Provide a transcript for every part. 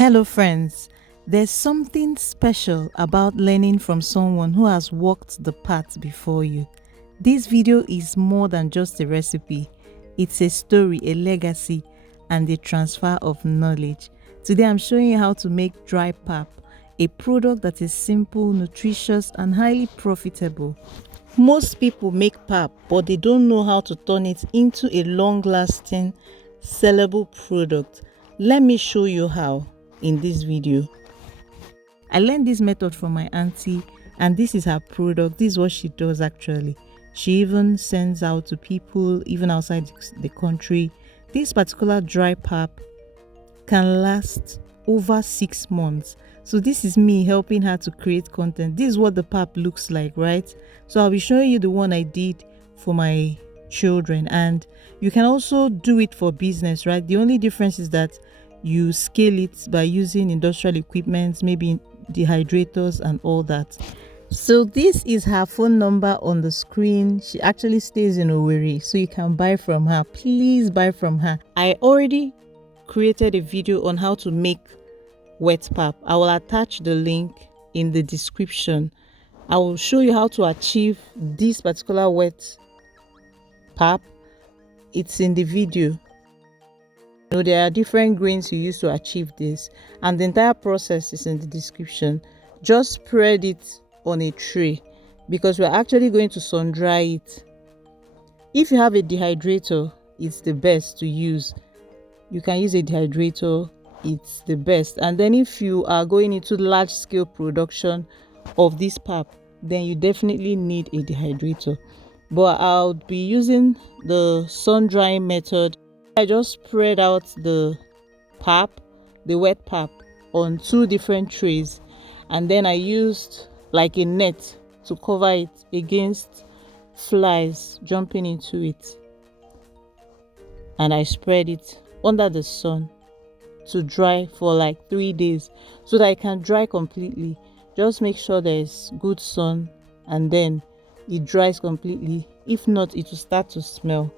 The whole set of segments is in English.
Hello friends, there's something special about learning from someone who has walked the path before you. This video is more than just a recipe. It's a story, a legacy, and a transfer of knowledge. Today I'm showing you how to make dry pap, a product that is simple, nutritious, and highly profitable. Most people make pap, but they don't know how to turn it into a long-lasting, sellable product. Let me show you how in this video. I learned this method from my auntie, and this is her product. This is what she does actually. She even sends out to people even outside the country. This particular dry pap can last over 6 months. So this is me helping her to create content. This is what the pap looks like, right? So I'll be showing you the one I did for my children, and you can also do it for business, right? The only difference is that you scale it by using industrial equipment, maybe dehydrators and all that. So this is her phone number on the screen. She actually stays in Owerri, so you can buy from her. Please buy from her. I already created a video on how to make wet pap. I will attach the link in the description. I will show you how to achieve this particular wet pap. It's in the video. There are different grains you use to achieve this, and the entire process is in the description. Just spread it on a tray because we're actually going to sun dry it. If you have a dehydrator, it's the best to use. You can use a dehydrator, it's the best. And then if you are going into large scale production of this pap, then you definitely need a dehydrator. But I'll be using the sun drying method. I just spread out the pap, the wet pap, on 2 different trays, and then I used like a net to cover it against flies jumping into it, and I spread it under the sun to dry for like 3 days so that it can dry completely. Just make sure there's good sun and then it dries completely. If not, it will start to smell.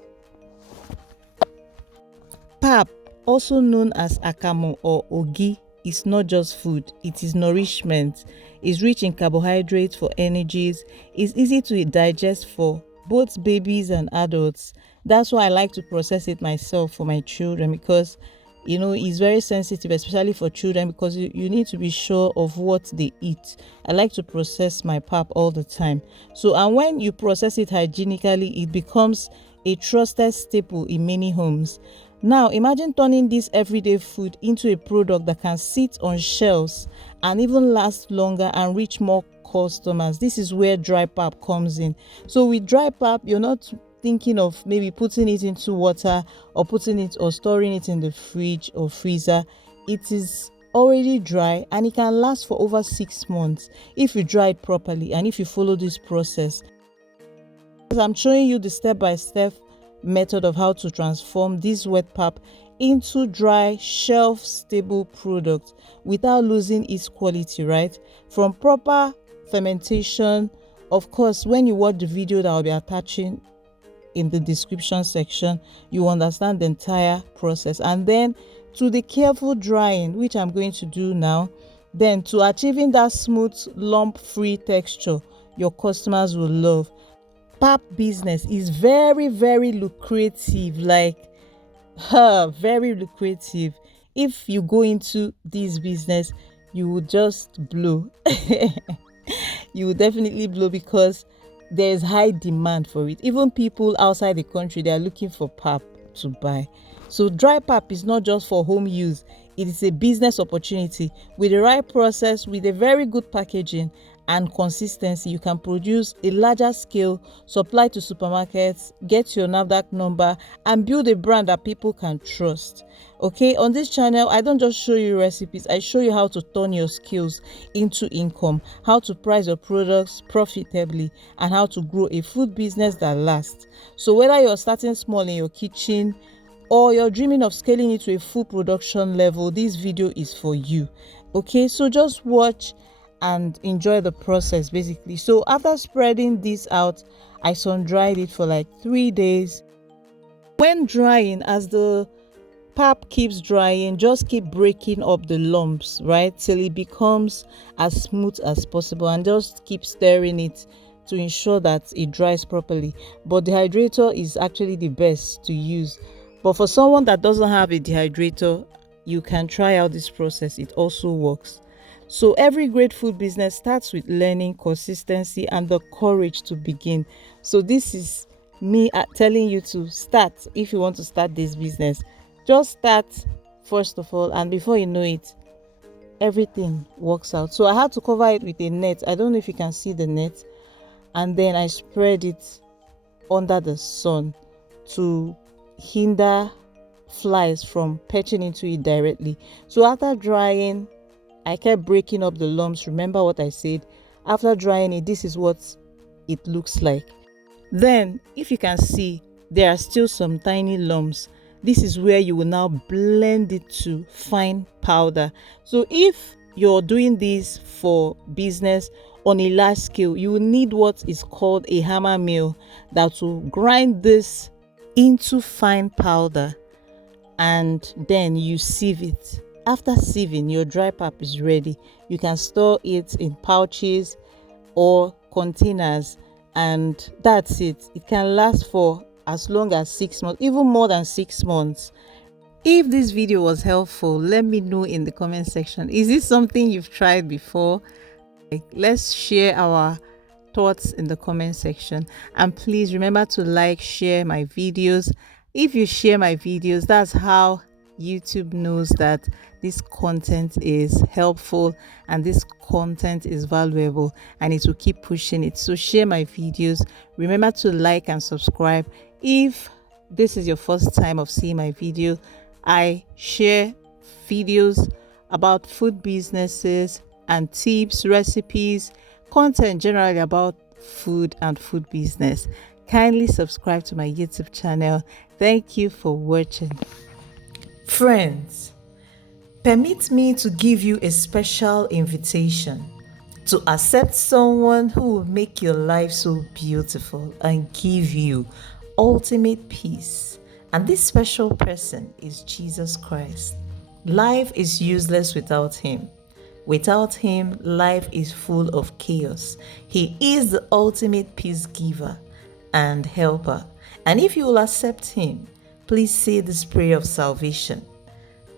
Pap, also known as Akamu or Ogi, is not just food, it is nourishment. It's rich in carbohydrates for energies. It's easy to digest for both babies and adults. That's why I like to process it myself for my children, because it's very sensitive, especially for children, because you need to be sure of what they eat. I like to process my pap all the time. So, and when you process it hygienically, it becomes a trusted staple in many homes. Now, imagine turning this everyday food into a product that can sit on shelves and even last longer and reach more customers. This is where dry pap comes in. So with dry pap, you're not thinking of maybe putting it into water or putting it or storing it in the fridge or freezer. It is already dry and it can last for over 6 months if you dry it properly and if you follow this process. I'm showing you the step-by-step method of how to transform this wet pap into dry shelf-stable product without losing its quality, right? From proper fermentation, of course, when you watch the video that I'll be attaching in the description section, you understand the entire process, and then to the careful drying, which I'm going to do now, then to achieving that smooth lump-free texture your customers will love. Pap business is very, very lucrative, very lucrative. If you go into this business, you will just blow. You will definitely blow because there is high demand for it. Even people outside the country, they are looking for pap to buy. So dry pap is not just for home use, it is a business opportunity. With the right process, with a very good packaging and consistency, you can produce a larger scale, supply to supermarkets, get your NAFDAC number, and build a brand that people can trust. Okay, on this channel, I don't just show you recipes, I show you how to turn your skills into income, how to price your products profitably, and how to grow a food business that lasts. So whether you're starting small in your kitchen or you're dreaming of scaling it to a full production level, this video is for you. Okay, so just watch and enjoy the process basically. So after spreading this out, I sun dried it for like 3 days. When drying, as the pap keeps drying, just keep breaking up the lumps, right, till it becomes as smooth as possible, and just keep stirring it to ensure that it dries properly. But dehydrator is actually the best to use. But for someone that doesn't have a dehydrator, you can try out this process. It also works. So every great food business starts with learning, consistency, and the courage to begin. So this is me telling you to start. If you want to start this business, just start first of all, and before you know it, everything works out. So I had to cover it with a net. I don't know if you can see the net. And then I spread it under the sun to hinder flies from perching into it directly. So after drying, I kept breaking up the lumps. Remember what I said? After drying it, this is what it looks like. Then, if you can see, there are still some tiny lumps. This is where you will now blend it to fine powder. So if you're doing this for business on a large scale, you will need what is called a hammer mill that will grind this into fine powder, and then you sieve it. After sieving, your dry pap is ready. You can store it in pouches or containers, and that's it. It can last for as long as 6 months, even more than 6 months. If this video was helpful, let me know in the comment section. Is this something you've tried before? Let's share our thoughts in the comment section, and please remember to like, share my videos. If you share my videos, that's how YouTube knows that this content is helpful and this content is valuable, and it will keep pushing it. So share my videos. Remember to like and subscribe. If this is your first time of seeing my video, I share videos about food businesses and tips, recipes, content generally about food and food business. Kindly subscribe to my YouTube channel. Thank you for watching. Friends, permit me to give you a special invitation to accept someone who will make your life so beautiful and give you ultimate peace. And this special person is Jesus Christ. Life is useless without him. Without him, life is full of chaos. He is the ultimate peace giver and helper. And if you will accept him, please say this prayer of salvation.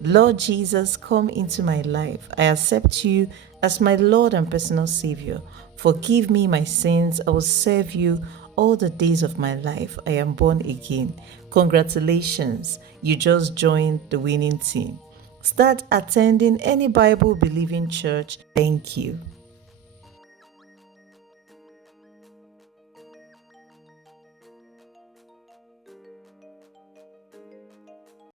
Lord Jesus, come into my life. I accept you as my Lord and personal Savior. Forgive me my sins. I will serve you all the days of my life. I am born again. Congratulations, you just joined the winning team. Start attending any Bible-believing church. Thank you.